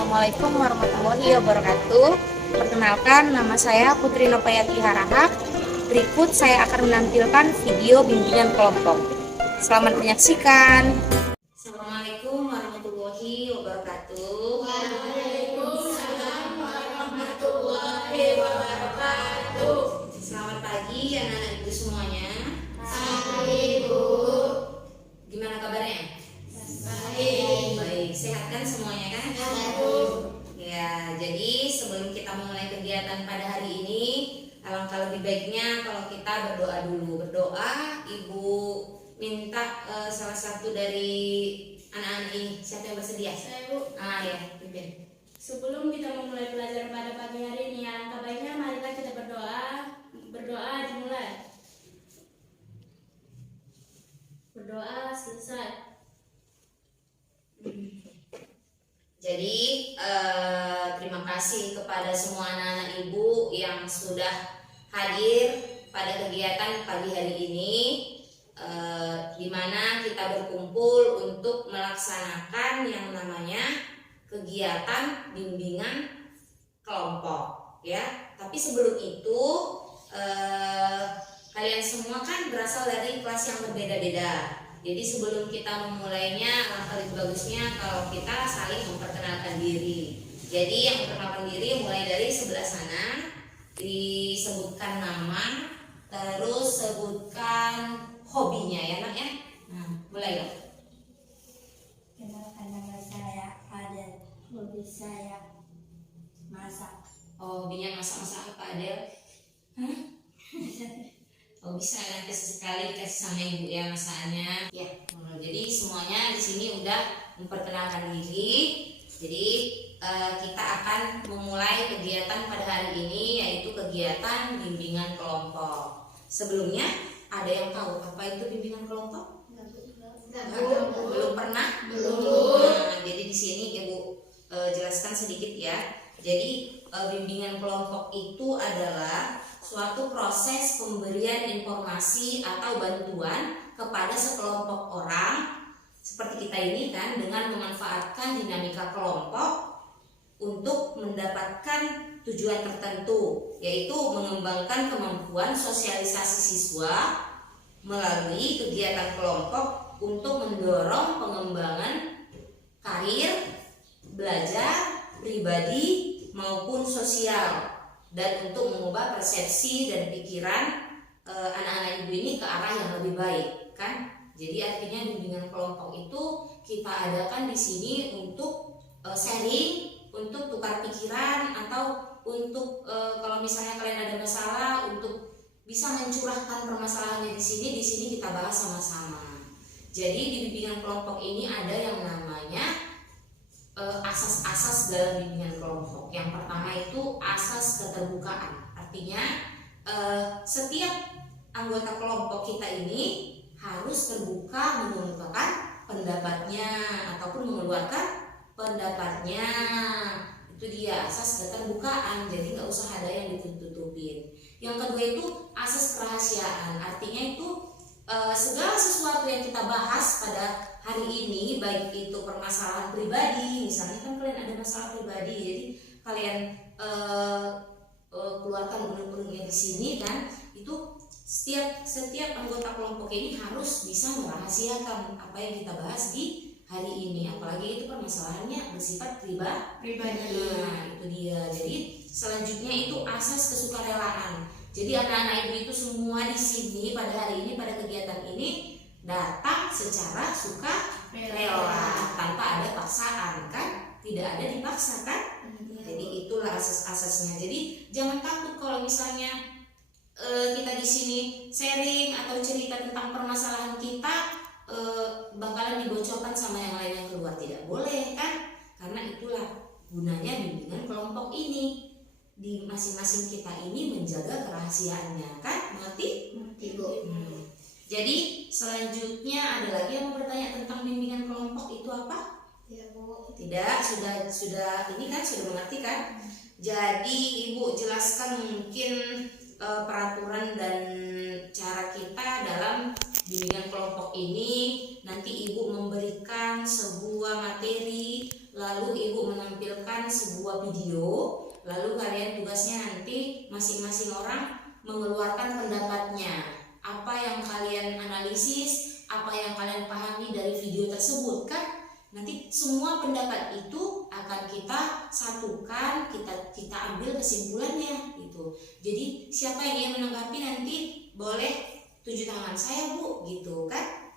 Assalamualaikum warahmatullahi wabarakatuh. Perkenalkan, nama saya Putri Nopayati Harahap. Berikut saya akan menampilkan video bimbingan kelompok. Selamat menyaksikan. Assalamualaikum warahmatullahi wabarakatuh. Waalaikumsalam warahmatullahi wabarakatuh. Selamat pagi anak-anak ibu semuanya. Hai Bu. Gimana kabarnya? Baik. Baik, sehat kan semuanya kan? Ya, jadi sebelum kita memulai kegiatan pada hari ini, alangkah lebih baiknya kalau kita berdoa dulu. Berdoa, Ibu minta salah satu dari anak-anak ini. Siapa yang bersedia? Saya Bu. Ya, pimpin. Sebelum kita memulai pelajaran pada pagi hari ini, alangkah baiknya marilah kita berdoa. Berdoa dimulai. Berdoa selesai. Jadi terima kasih kepada semua anak-anak ibu yang sudah hadir pada kegiatan pagi hari ini, di mana kita berkumpul untuk melaksanakan yang namanya kegiatan bimbingan kelompok, ya. Tapi sebelum itu kalian semua kan berasal dari kelas yang berbeda-beda. Jadi sebelum kita memulainya, alangkah lebih bagusnya kalau kita saling memperkenalkan diri. Jadi yang memperkenalkan diri mulai dari sebelah sana, disebutkan nama, terus sebutkan hobinya ya nak ya. Nah, mulai ya. Kenalkan nama saya Adel. Hobi saya masak. Oh, hobinya masak-masak apa Adel? Hah? Oh, bisa nanti sekali kasih sama ibu ya masakannya. Ya, jadi semuanya di sini udah memperkenalkan diri. Jadi kita akan memulai kegiatan pada hari ini, yaitu kegiatan bimbingan kelompok. Sebelumnya ada yang tahu apa itu bimbingan kelompok? Belum pernah? Belum. Nah, jadi di sini ibu jelaskan sedikit ya. Jadi bimbingan kelompok itu adalah suatu proses pemberian informasi atau bantuan kepada sekelompok orang seperti kita ini kan, dengan memanfaatkan dinamika kelompok untuk mendapatkan tujuan tertentu, yaitu mengembangkan kemampuan sosialisasi siswa melalui kegiatan kelompok untuk mendorong pengembangan karir, belajar, pribadi maupun sosial, dan untuk mengubah persepsi dan pikiran anak-anak ibu ini ke arah yang lebih baik kan. Jadi artinya bimbingan kelompok itu kita adakan di sini untuk sharing, untuk tukar pikiran, atau untuk kalau misalnya kalian ada masalah untuk bisa mencurahkan permasalahannya di sini kita bahas sama-sama. Jadi di bimbingan kelompok ini ada yang namanya asas-asas dalam bimbingan kelompok. Yang pertama itu asas keterbukaan. Artinya setiap anggota kelompok kita ini harus terbuka mengemukakan pendapatnya ataupun mengeluarkan pendapatnya. Itu dia asas keterbukaan. Jadi nggak usah ada yang ditutup-tutupin. Yang kedua itu asas kerahasiaan. Artinya itu segala sesuatu yang kita bahas pada hari ini, baik itu permasalahan pribadi, misalnya kan kalian ada masalah pribadi, jadi kalian keluarkan unek-uneknya di sini kan, itu setiap anggota kelompok ini harus bisa merahasiakan apa yang kita bahas di hari ini, apalagi itu permasalahannya bersifat pribadi. Nah, itu dia. Jadi selanjutnya itu asas kesukarelaan. Jadi anak-anak ibu itu semua di sini pada hari ini, pada kegiatan ini datang secara sukarela tanpa ada paksaan kan, tidak ada dipaksa kan. Jadi itulah asas-asasnya. Jadi jangan takut kalau misalnya kita di sini sharing atau cerita tentang permasalahan kita bakalan dibocorkan sama yang lain yang keluar, tidak boleh kan, karena itulah gunanya bimbingan kelompok ini. Di masing-masing kita ini menjaga kerahasiaannya kan, mengerti? Bu. Jadi selanjutnya ada lagi yang mau bertanya tentang bimbingan kelompok itu apa? Ya Bu. Tidak, sudah ini kan sudah mengerti kan? Jadi ibu jelaskan mungkin peraturan dan cara kita dalam bimbingan kelompok ini. Nanti ibu memberikan sebuah materi lalu ibu menampilkan sebuah video, lalu kalian tugasnya nanti masing-masing orang mengeluarkan pendapatnya. Apa yang kalian analisis, apa yang kalian pahami dari video tersebut kan? Nanti semua pendapat itu akan kita satukan, kita ambil kesimpulannya gitu. Jadi siapa yang ingin menanggapi nanti boleh tunjuk tangan, saya Bu gitu kan?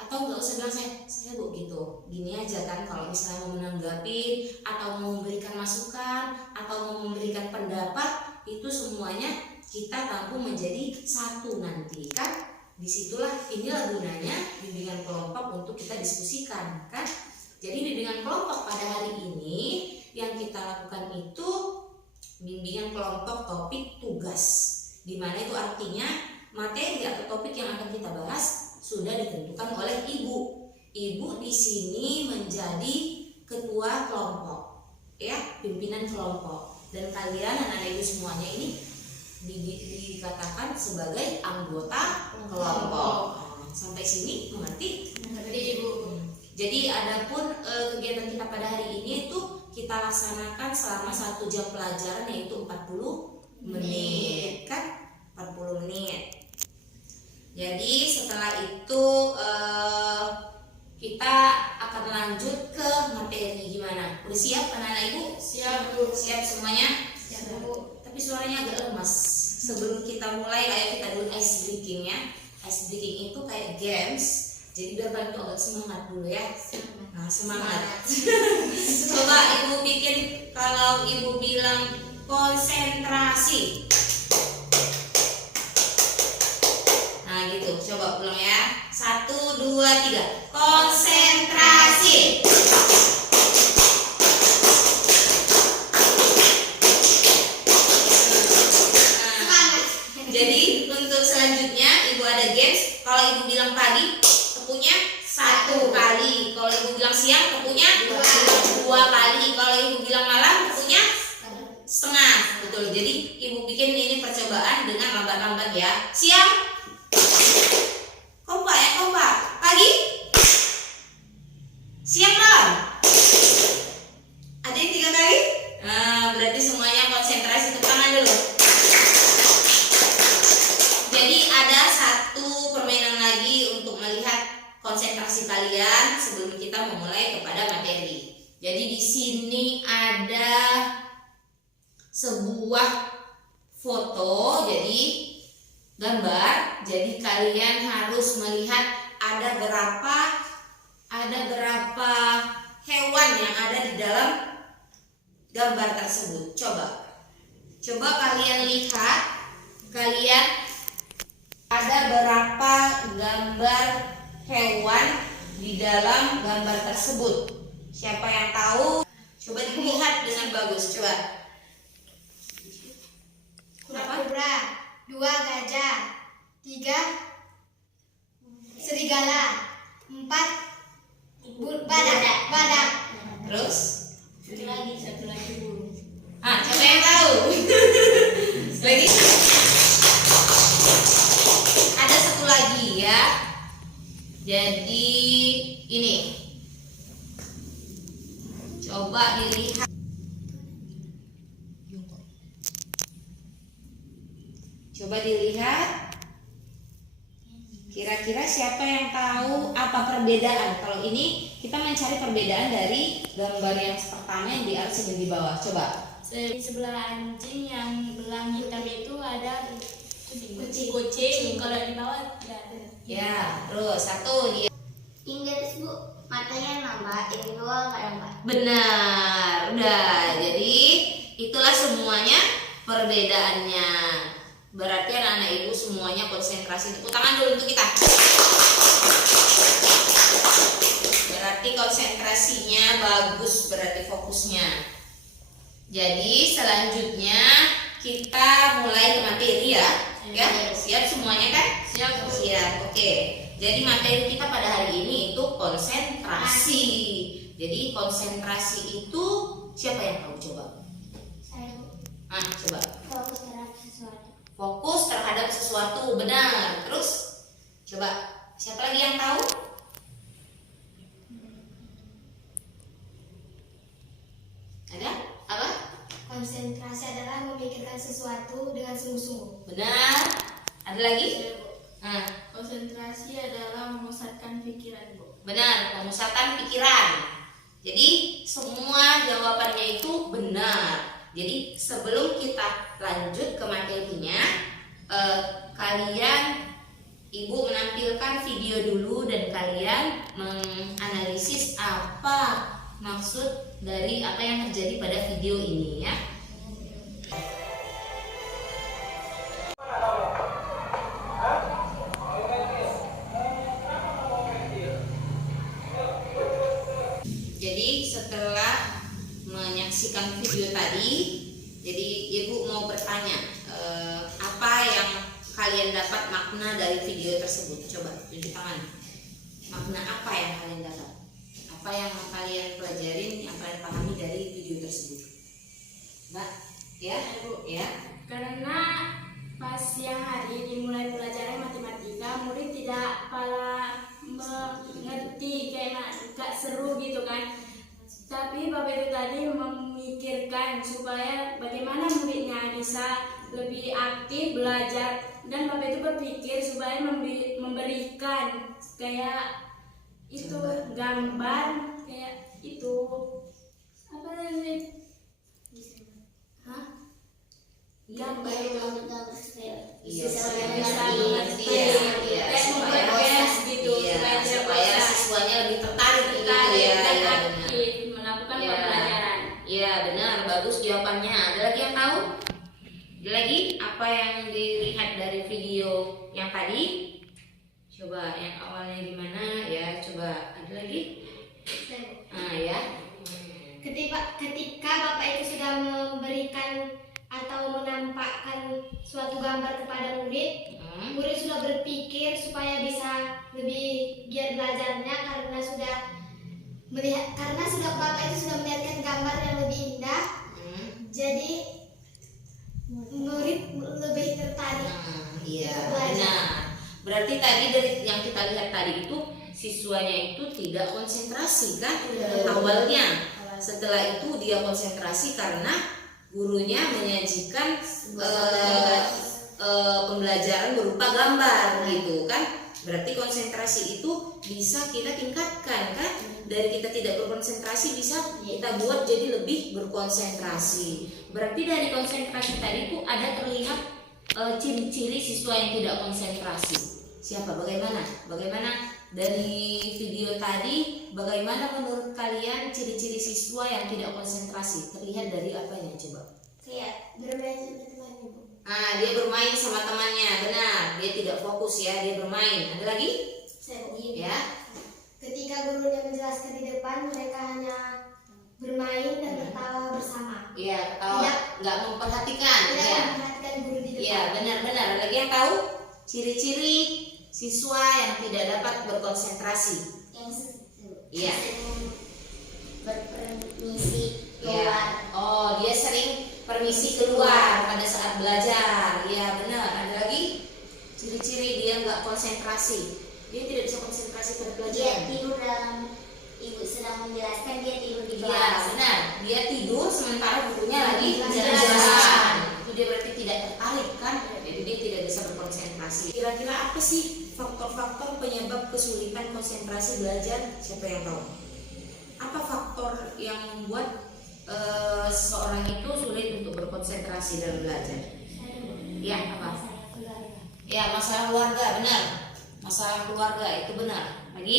Atau nggak usah bilang saya Bu gitu. Gini aja kan, kalau misalnya mau menanggapi atau mau memberikan masukan atau mau memberikan pendapat, itu semuanya kita tampung menjadi satu nanti kan. Disitulah inilah gunanya bimbingan kelompok untuk kita diskusikan kan. Jadi bimbingan kelompok pada hari ini yang kita lakukan itu bimbingan kelompok topik tugas, dimana itu artinya materi atau topik yang akan kita bahas sudah ditentukan oleh ibu. Ibu di sini menjadi ketua kelompok, ya, pimpinan kelompok. Dan kalian anak-anak ibu semuanya ini dikatakan sebagai anggota kelompok. Sampai sini mengerti? Mengerti Ibu. Jadi adapun kegiatan kita pada hari ini itu kita laksanakan selama 1 jam pelajaran, yaitu 40 menit kan? 40 menit. Jadi setelah itu kita akan lanjut ke materi. Gimana? Udah siap anak-anak ibu? Siap Bu. Siap semuanya? Siap Bu. Tapi suaranya agak lemas. Sebelum kita mulai, ayo kita dulu ice breaking ya. Ice breaking itu kayak games. Jadi biar bantu agak semangat dulu ya. Nah, semangat. Coba ibu bikin, kalau ibu bilang konsentrasi. Nah gitu, coba ulang ya. 1, 2, 3. Konsentrasi. Jadi untuk selanjutnya ibu ada games. Kalau ibu bilang pagi, tepunya 1 kali. Kalau ibu bilang siang, tepunya 2 kali. Kalau ibu bilang malam, tepunya setengah. Betul. Jadi ibu bikin ini percobaan dengan lambat-lambat ya. Siang, kompak ya, kompak. Pagi, siang, malam. Ada yang 3 kali? Nah, berarti semuanya konsentrasi. Tepuk tangan dulu. Jadi ada satu permainan lagi untuk melihat konsentrasi kalian sebelum kita memulai kepada materi. Jadi di sini ada sebuah foto, jadi gambar. Jadi kalian harus melihat ada berapa hewan yang ada di dalam gambar tersebut. Coba kalian lihat, ada berapa gambar hewan di dalam gambar tersebut? Siapa yang tahu? Coba dilihat dengan bagus. Coba. Kura-kura, 2 gajah, 3 serigala, 4 badak. Terus? Satu lagi Bu. Siapa yang tahu? Lagi? Ada satu lagi ya. Jadi ini. Coba dilihat. Kira-kira siapa yang tahu apa perbedaan? Kalau ini kita mencari perbedaan dari gambar yang pertama yang di atas dan di bawah. Coba. Di sebelah anjing yang belang hitam itu ada kucing. Kalau di bawah tidak ada. Ya, terus satu dia. Inggris Bu, matanya nambah, yang dua nggak nambah. Benar, udah. Jadi itulah semuanya perbedaannya. Berarti anak-anak ibu semuanya konsentrasi. Tepuk tangan dulu untuk kita. Berarti konsentrasinya bagus, berarti fokusnya. Jadi selanjutnya kita mulai ke materi ya. Ya, siap semuanya kan? Siap Bu. Siap, oke. Jadi materi kita pada hari ini itu konsentrasi. Jadi konsentrasi itu siapa yang tahu coba? Saya Bu, Coba. fokus terhadap sesuatu. Fokus terhadap sesuatu, benar. Terus coba siapa lagi yang tahu? Konsentrasi adalah memikirkan sesuatu dengan sungguh-sungguh. Benar. Ada lagi? Nah, Konsentrasi adalah memusatkan pikiran, Bu. benar, pemusatan pikiran. Jadi semua jawabannya itu benar. Jadi sebelum kita lanjut ke materinya, Ibu menampilkan video dulu dan kalian menganalisis apa maksud dari apa yang terjadi pada video ini ya. Jadi setelah menyaksikan video tadi, jadi Ibu mau bertanya apa yang kalian dapat makna dari video tersebut. Coba tunjuk tangan. Makna apa yang kalian dapat? Apa yang kalian pelajarin, yang kalian pahami dari video tersebut? Mbak, ya, Bu, ya. Karena pas siang hari dimulai pelajaran matematika, murid tidak pala mengerti, kayak gak seru gitu kan. Tapi Bapak itu tadi memikirkan supaya bagaimana muridnya bisa lebih aktif belajar, dan Bapak itu berpikir supaya memberikan kayak itu gambar kayak itu apa namanya? Hah? Gambar Iya, supaya supaya bisa mengerti mengerti, ya, kayak supaya memperkes gitu, iya, supaya dia supaya bisa siswanya lebih tertarik gitu tertarik ya. dan Iya, benar. aktif melakukan Iya. pembelajaran. Iya, benar, bagus jawabannya. Ada lagi yang tahu? Ada lagi apa yang dilihat dari video yang tadi? Coba yang awalnya gimana ya? Coba ada lagi? Ah ya. Ketika Bapak itu sudah memberikan atau menampakkan suatu gambar kepada murid, murid sudah berpikir supaya bisa lebih giat belajarnya karena Bapak itu sudah melihatkan gambar yang lebih indah. Jadi murid lebih tertarik. Iya, benar. Berarti tadi dari yang kita lihat tadi itu siswanya itu tidak konsentrasi kan awalnya. Setelah itu dia konsentrasi karena gurunya menyajikan pembelajaran berupa gambar gitu kan. Berarti konsentrasi itu bisa kita tingkatkan kan. Dari kita tidak berkonsentrasi bisa kita buat jadi lebih berkonsentrasi. Berarti dari konsentrasi tadi itu ada terlihat ciri-ciri siswa yang tidak konsentrasi. Siapa? Bagaimana? Bagaimana dari video tadi? Bagaimana menurut kalian ciri-ciri siswa yang tidak konsentrasi? Terlihat dari apanya? Coba. Kayak bermain sama temannya, Bu. Dia bermain sama temannya, benar. Dia tidak fokus ya, dia bermain. Ada lagi? Ya. Ketika gurunya menjelaskan di depan, mereka hanya bermain dan tertawa bersama. Iya, nggak memperhatikan. Tidak Ya. memperhatikan guru di depan. Iya, benar-benar. Ada lagi yang tahu ciri-ciri siswa yang tidak dapat berkonsentrasi? Iya. Berpermisi Iya. Oh, dia sering permisi keluar pada saat belajar. Iya, benar. Ada lagi ciri-ciri dia nggak konsentrasi. Dia tidak bisa konsentrasi pada pelajaran. tidur dalam ibu sedang menjelaskan, dia tidur di Iya, benar. Dia tidur sementara gurunya lagi Menjelaskan. menjelaskan. Itu dia berarti tidak tertarik kan? Jadi dia tidak bisa berkonsentrasi. Kira-kira apa sih faktor-faktor penyebab kesulitan konsentrasi belajar? Siapa yang tahu? Apa faktor yang membuat seseorang itu sulit untuk berkonsentrasi dalam belajar? Ya, apa? Ya, masalah keluarga, benar. Masalah keluarga itu benar. Lagi,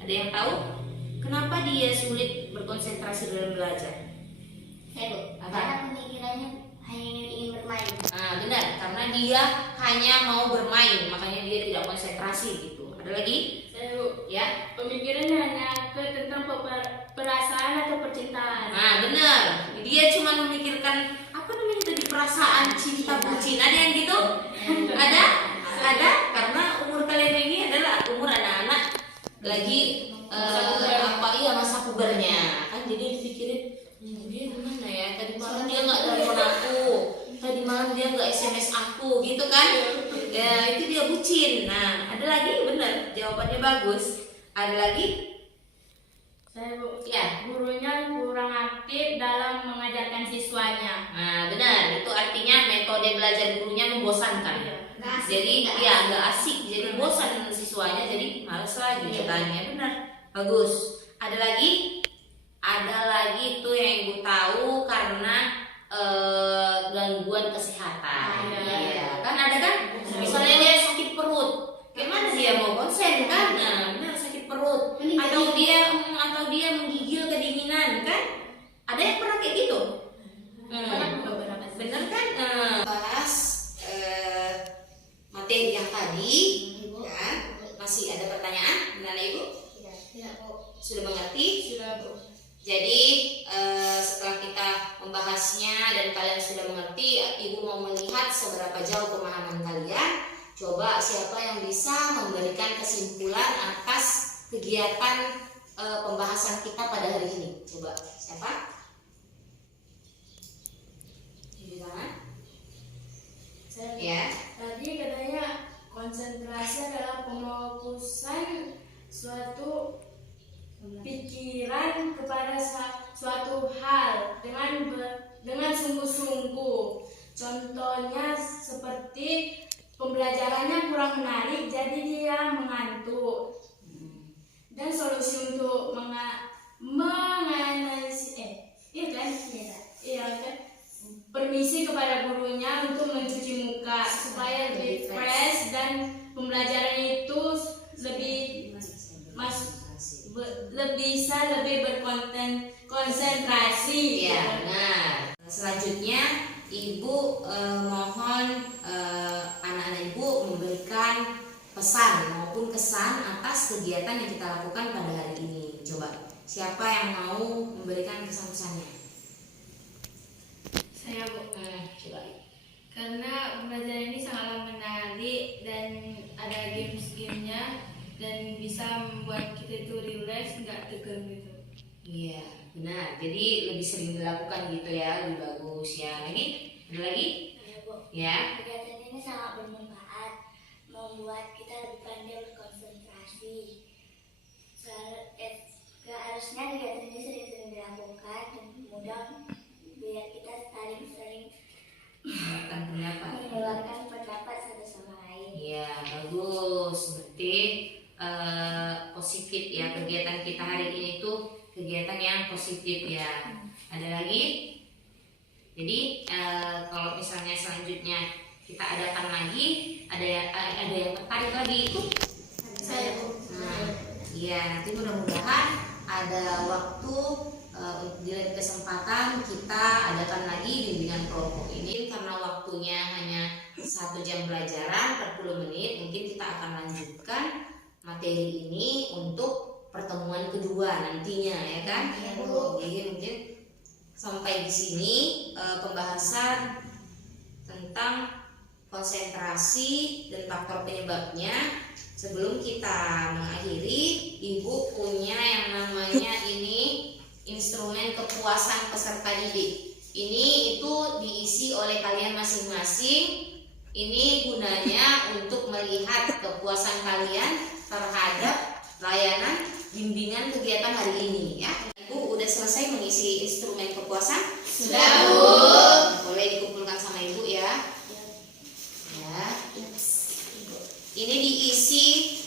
ada yang tahu? Kenapa dia sulit berkonsentrasi dalam belajar? Karena pemikirannya hanya ingin bermain. Nah, benar, karena dia hanya mau bermain, makanya dia tidak konsentrasi gitu. Ada lagi? Ya. Pemikirannya hanya tentang perasaan atau percintaan. Nah, benar. Dia cuma memikirkan apa namanya tadi, perasaan cinta bucin. Ada yang gitu? Ada? Ada? Karena umur kalian ini adalah umur anak-anak lagi masa pubernya kan, jadi dipikirin dia gimana ya, tadi malam dia nggak telepon aku, tadi malam dia nggak SMS aku gitu kan ya, itu dia bucin. Nah, ada lagi? Benar, jawabannya bagus. Ada lagi? Saya Bu, Ya. gurunya kurang aktif dalam mengajarkan siswanya. Nah, benar. Itu artinya metode belajar gurunya membosankan. Nggak asik. Jadi ya nggak asik, jadi bosan siswanya, jadi males lagi katanya. Benar, bagus. Ada lagi? Ada lagi itu yang Ibu tahu karena gangguan kesehatan. Iya, kan ada kan? Misalnya dia sakit perut, gimana dia mau konsen kan? Nah, benar sakit perut. Atau dia menggigil kedinginan kan? Ada yang pernah kayak gitu? Bener kan? Bahas materi yang tadi, ya. Masih ada pertanyaan, benar Ibu? Tidak, Bu. Sudah mengerti? Sudah Bu. Jadi setelah kita membahasnya dan kalian sudah mengerti, Ibu mau melihat seberapa jauh pemahaman kalian. Coba siapa yang bisa memberikan kesimpulan atas kegiatan pembahasan kita pada hari ini? Coba siapa? Di tangan? Saya Ya. tadi katanya konsentrasi adalah pemokusan suatu pikiran kepada suatu hal dengan sungguh-sungguh. Contohnya seperti pembelajarannya kurang menarik, jadi dia mengantuk. Dan solusi untuk menganalisis permisi kepada gurunya untuk mencuci muka supaya lebih fresh dan pembelajaran itu lebih berkonsentrasi. Iya, benar. Selanjutnya Ibu mohon anak-anak Ibu memberikan pesan maupun kesan atas kegiatan yang kita lakukan pada hari ini. Coba, siapa yang mau memberikan kesan-kesannya? Saya Bu. Coba. Karena pembelajaran ini sangatlah menarik dan ada games-gamenya dan bisa membuat kita itu relax, nggak tegang gitu. Iya, benar. Jadi lebih sering dilakukan gitu ya, lebih bagus ya. Lagi? Ada lagi? Ya, Bu. Ya. Kegiatan ini sangat bermanfaat, membuat kita lebih pandai berkonsentrasi. Seharusnya kegiatan ini sering-sering dilakukan dan mudah biar kita sering Mengeluarkan pendapat. mengeluarkan pendapat satu sama lain. Iya, bagus. Berarti positif ya, kegiatan kita hari ini tuh kegiatan yang positif ya. Ada lagi? Jadi kalau misalnya selanjutnya kita adakan lagi, ada yang tertarik lagi ikut? Saya Bu. Nah, iya, nanti mudah-mudahan ada waktu di lain kesempatan kita adakan lagi bimbingan kelompok ini. Karena waktunya hanya 1 jam pelajaran per 10 menit, mungkin kita akan lanjutkan materi ini untuk pertemuan kedua nantinya ya kan? Jadi mungkin sampai di sini pembahasan tentang konsentrasi dan faktor penyebabnya. Sebelum kita mengakhiri, Ibu punya yang namanya ini instrumen kepuasan peserta didik. Ini itu diisi oleh kalian masing-masing. Ini gunanya untuk melihat kepuasan kalian terhadap layanan bimbingan kegiatan hari ini ya. Ibu udah selesai mengisi instrumen kepuasan? Sudah, Bu. Boleh dikumpulkan sama Ibu ya. Ya. Ini diisi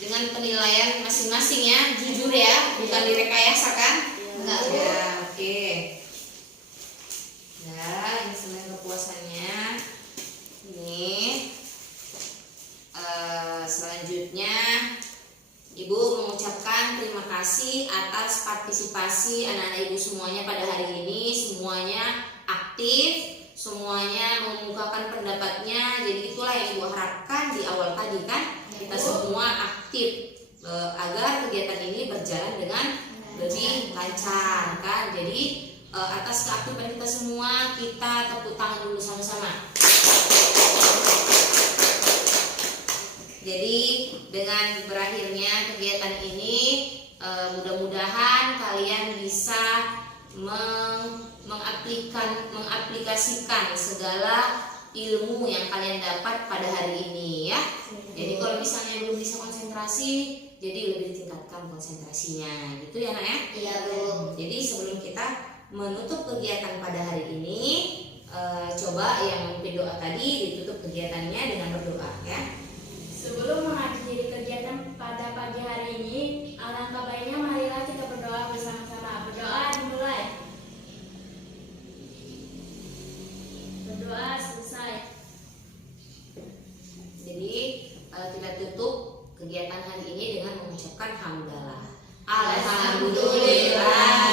dengan penilaian masing-masing ya, jujur ya, bukan direkayasa kan? Enggak ya, oke. Ya, instrumen kepuasannya ini. Selanjutnya Ibu mengucapkan terima kasih atas partisipasi anak-anak Ibu semuanya pada hari ini. Semuanya aktif, semuanya mengemukakan pendapatnya. Jadi itulah yang Ibu harapkan di awal tadi kan, kita semua aktif agar kegiatan ini berjalan dengan lebih lancar kan. Jadi atas keaktifan kita semua, kita tepuk tangan dulu sama-sama. Jadi dengan berakhirnya kegiatan ini, mudah-mudahan kalian bisa mengaplikasikan segala ilmu yang kalian dapat pada hari ini ya. Jadi kalau misalnya belum bisa konsentrasi, jadi lebih ditingkatkan konsentrasinya, gitu ya nak ya. Iya Bu. Jadi sebelum kita menutup kegiatan pada hari ini, coba yang memimpin doa tadi ditutup kegiatannya dengan berdoa ya. Sebelum mengakhiri kegiatan pada pagi hari ini, alangkah baiknya marilah kita berdoa bersama-sama. Berdoa dimulai. Berdoa selesai. Jadi kita tutup kegiatan hari ini dengan mengucapkan hamdalah. Alhamdulillah.